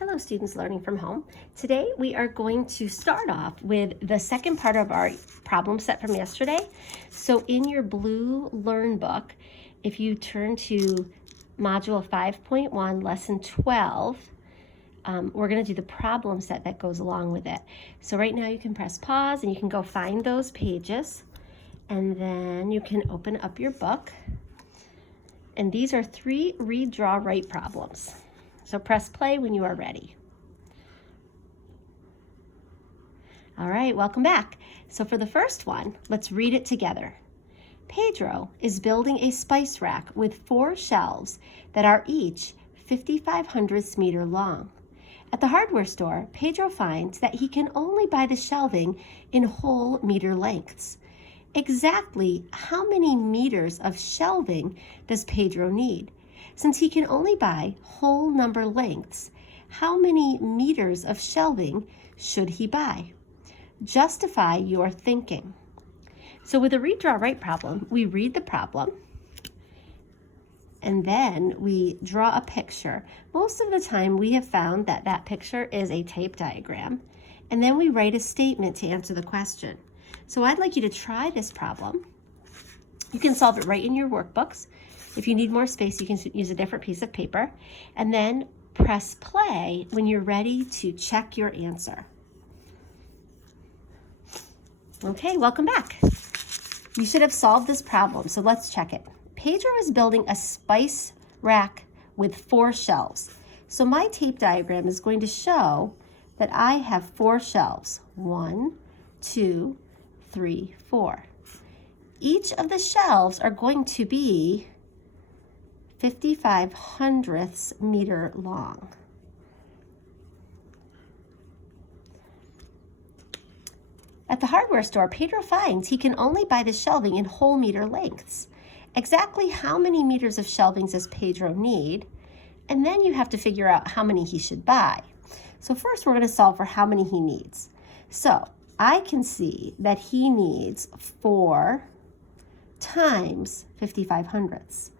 Hello students learning from home. Today we are going to start off with the second part of our problem set from yesterday. So in your blue Learn book, if you turn to module 5.1 lesson 12, we're going to do the problem set that goes along with it. So right now you can press pause and you can go find those pages, and then you can open up your book. And these are 3 read, draw, write problems. So press play when you are ready. All right, welcome back. So for the first one, let's read it together. Pedro is building a spice rack with 4 shelves that are each 5/500ths meter long. At the hardware store, Pedro finds that he can only buy the shelving in whole meter lengths. Exactly how many meters of shelving does Pedro need? Since he can only buy whole number lengths, how many meters of shelving should he buy? Justify your thinking. So with a read, draw, write problem, we read the problem and then we draw a picture. Most of the time we have found that that picture is a tape diagram, and then we write a statement to answer the question. So I'd like you to try this problem. You can solve it right in your workbooks. If you need more space, you can use a different piece of paper, and then press play when you're ready to check your answer. Okay, welcome back. You should have solved this problem, so let's check it. Pedro is building a spice rack with 4 shelves. So my tape diagram is going to show that I have 4 shelves. 1, 2, 3, 4. Each of the shelves are going to be 5/500ths meter long. At the hardware store, Pedro finds he can only buy the shelving in whole meter lengths. Exactly how many meters of shelving does Pedro need? And then you have to figure out how many he should buy. So first we're going to solve for how many he needs. So I can see that he needs 4 times 5/500ths.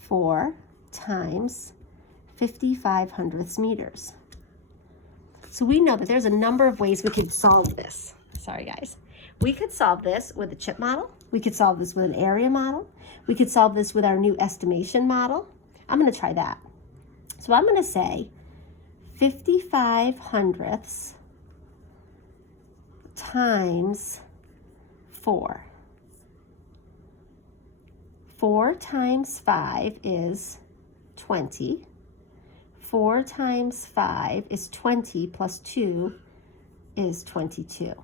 4 times 5/500ths meters. So we know that there's a number of ways we could solve this. Sorry guys. We could solve this with a chip model. We could solve this with an area model. We could solve this with our new estimation model. I'm going to try that. So I'm going to say 5/500ths times 4. 4 times 5 is 20. 4 times 5 is 20 plus 2 is 22.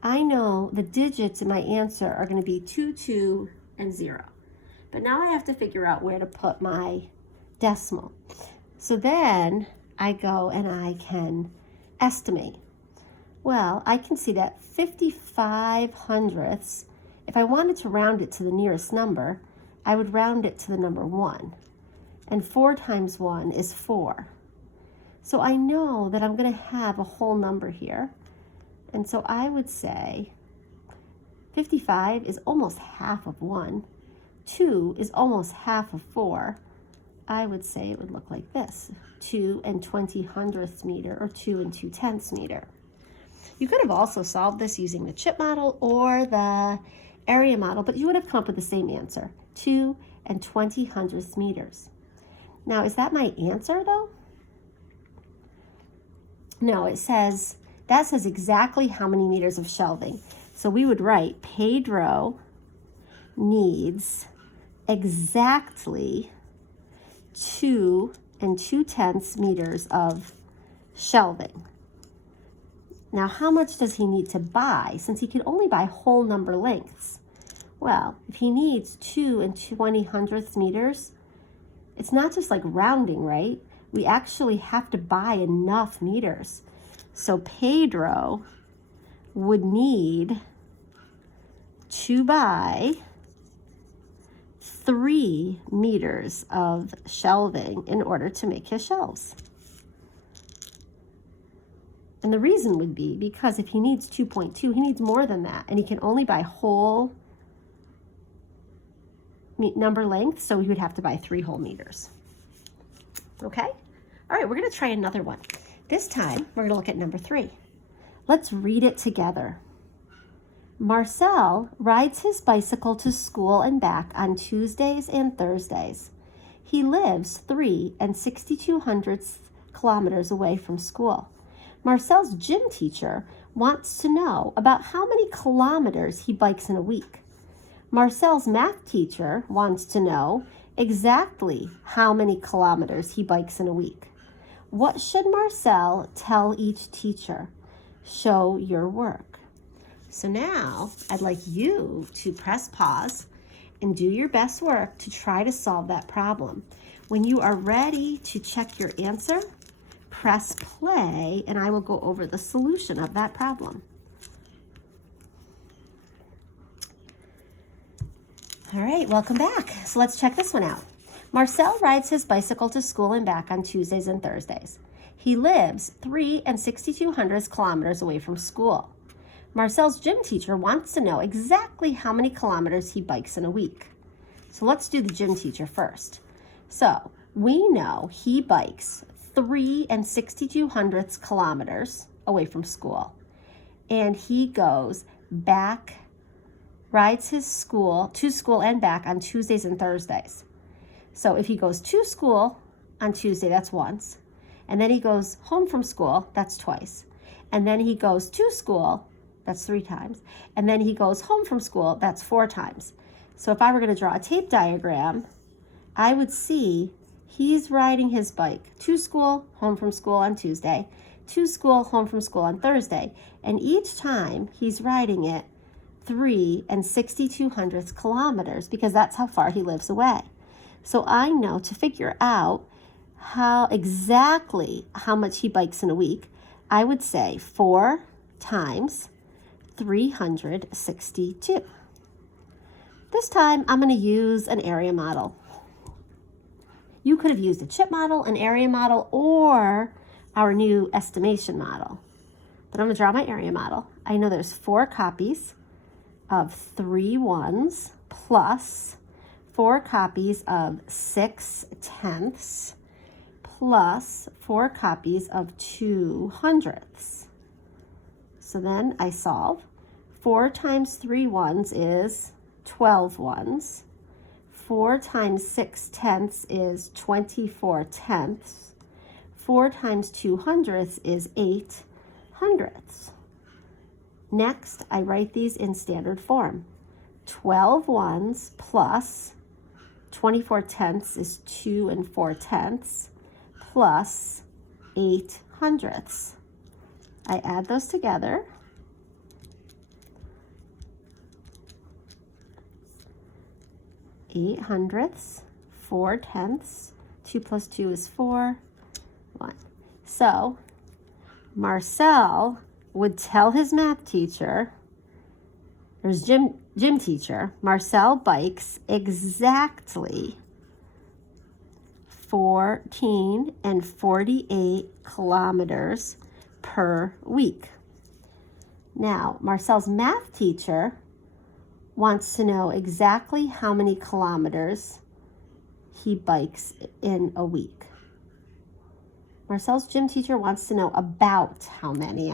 I know the digits in my answer are going to be 2, 2, and 0. But now I have to figure out where to put my decimal. So then I go and I can estimate. Well, I can see that 5/500ths, if I wanted to round it to the nearest number, I would round it to the number 1. And 4 times 1 is 4. So I know that I'm going to have a whole number here. And so I would say 55 is almost half of 1. 2 is almost half of 4. I would say it would look like this. 2 and 20/100ths meter, or 2 and 2/10ths meter. You could have also solved this using the chip model or the area model, but you would have come up with the same answer, 2 and 20/100ths meters. Now, is that my answer though? No, that says exactly how many meters of shelving. So we would write Pedro needs exactly 2 and 2/10ths meters of shelving. Now, how much does he need to buy, since he can only buy whole number lengths? Well, if he needs 2 and 20/100ths meters, it's not just like rounding, right? We actually have to buy enough meters. So Pedro would need to buy 3 meters of shelving in order to make his shelves. And the reason would be because if he needs 2.2, he needs more than that. And he can only buy whole number length, so he would have to buy 3 whole meters. Okay? All right, we're going to try another one. This time, we're going to look at number 3. Let's read it together. Marcel rides his bicycle to school and back on Tuesdays and Thursdays. He lives 3 6/200 kilometers away from school. Marcel's gym teacher wants to know about how many kilometers he bikes in a week. Marcel's math teacher wants to know exactly how many kilometers he bikes in a week. What should Marcel tell each teacher? Show your work. So now I'd like you to press pause and do your best work to try to solve that problem. When you are ready to check your answer, press play and I will go over the solution of that problem. All right, welcome back. So let's check this one out. Marcel rides his bicycle to school and back on Tuesdays and Thursdays. He lives 3 6/200 kilometers away from school. Marcel's gym teacher wants to know exactly how many kilometers he bikes in a week. So let's do the gym teacher first. So we know he bikes 3 6/200 kilometers away from school. And he goes back, rides his school to school and back on Tuesdays and Thursdays. So if he goes to school on Tuesday, that's once. And then he goes home from school, that's twice. And then he goes to school, that's 3 times. And then he goes home from school, that's 4 times. So if I were going to draw a tape diagram, I would see he's riding his bike to school, home from school on Tuesday, to school, home from school on Thursday. And each time he's riding it 3 6/200 kilometers because that's how far he lives away. So I know to figure out exactly how much he bikes in a week, I would say 4 times 362. This time I'm going to use an area model. You could have used a chip model, an area model, or our new estimation model. But I'm going to draw my area model. I know there's 4 copies of 3 ones plus 4 copies of 6/10 plus 4 copies of 2/100. So then I solve. 4 times 3 ones is 12 ones. 4 times 6/10 is 24/10. 4 times 2/100 is 8/100. Next, I write these in standard form. 12 ones plus 24/10 is 2 4/10 plus 8/100. I add those together. Eight hundredths, 4/10, 2 plus 2 is 4, 1. So Marcel would tell his math teacher, or his gym teacher, Marcel bikes exactly 14 48 kilometers per week. Now, Marcel's math teacher wants to know exactly how many kilometers he bikes in a week. Marcel's gym teacher wants to know about how many,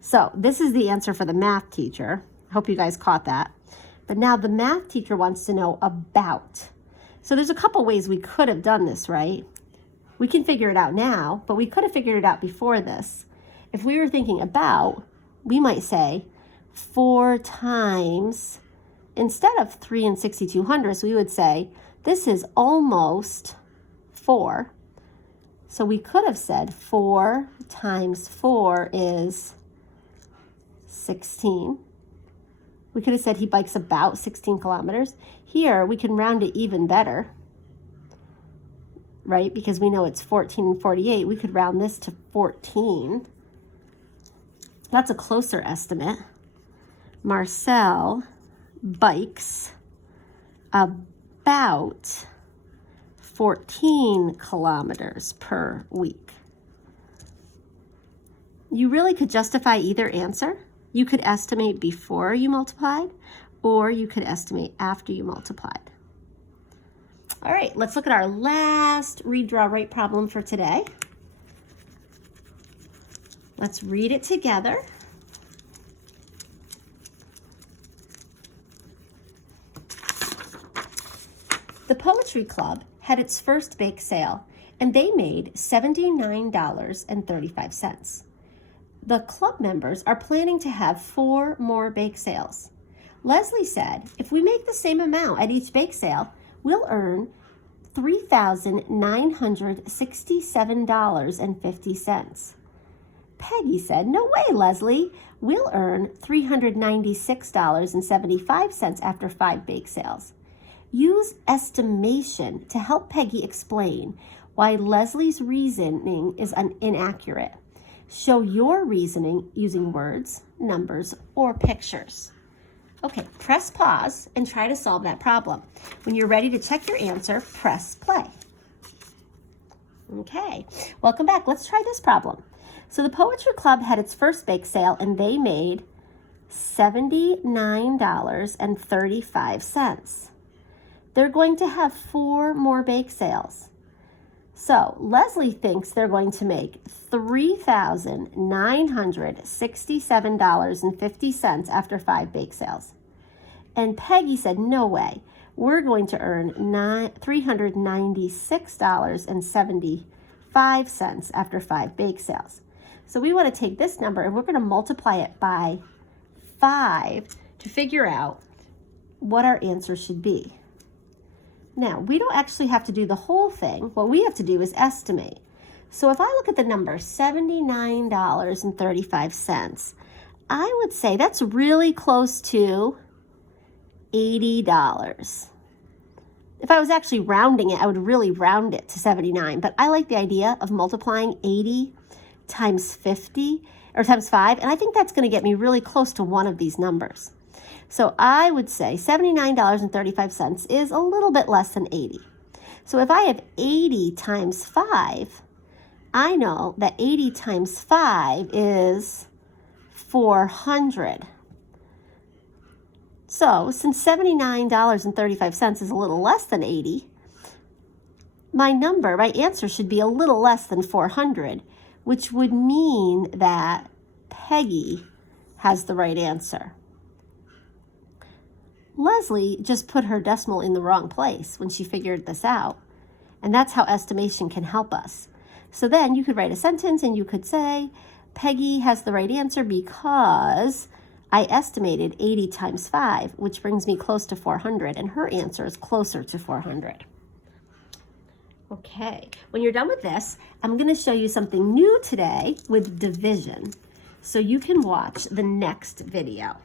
So this is the answer for the math teacher. I hope you guys caught that. But now the math teacher wants to know about. So there's a couple ways we could have done this, right? We can figure it out now, but we could have figured it out before this. If we were thinking about, we might say 4 times, instead of 3 6/200, we would say this is almost 4. So we could have said 4 times 4 is 16. We could have said he bikes about 16 kilometers. Here, we can round it even better, right? Because we know it's 14 48. We could round this to 14. That's a closer estimate. Marcel bikes about 14 kilometers per week. You really could justify either answer. You could estimate before you multiplied, or you could estimate after you multiplied. All right, let's look at our last read, draw, write problem for today. Let's read it together. The Poetry Club had its first bake sale, and they made $79.35. The club members are planning to have 4 more bake sales. Leslie said, if we make the same amount at each bake sale, we'll earn $3,967.50. Peggy said, no way, Leslie. We'll earn $396.75 after 5 bake sales. Use estimation to help Peggy explain why Leslie's reasoning is inaccurate. Show your reasoning using words, numbers, or pictures. Okay, press pause and try to solve that problem. When you're ready to check your answer, press play. Okay, welcome back. Let's try this problem. So the Poetry Club had its first bake sale and they made $79.35. They're going to have 4 more bake sales. So Leslie thinks they're going to make $3,967.50 after 5 bake sales. And Peggy said, no way. We're going to earn $396.75 after 5 bake sales. So we want to take this number and we're going to multiply it by 5 to figure out what our answer should be. Now, we don't actually have to do the whole thing. What we have to do is estimate. So if I look at the number $79.35, I would say that's really close to $80. If I was actually rounding it, I would really round it to 79, but I like the idea of multiplying 80 times 50 or times 5, and I think that's going to get me really close to one of these numbers. So I would say $79.35 is a little bit less than 80. So if I have 80 times 5, I know that 80 times 5 is 400. So since $79.35 is a little less than 80, my answer should be a little less than 400, which would mean that Peggy has the right answer. Leslie just put her decimal in the wrong place when she figured this out, and that's how estimation can help us. So then you could write a sentence and you could say, Peggy has the right answer because I estimated 80 times 5, which brings me close to 400, and her answer is closer to 400. Okay, when you're done with this, I'm going to show you something new today with division, so you can watch the next video.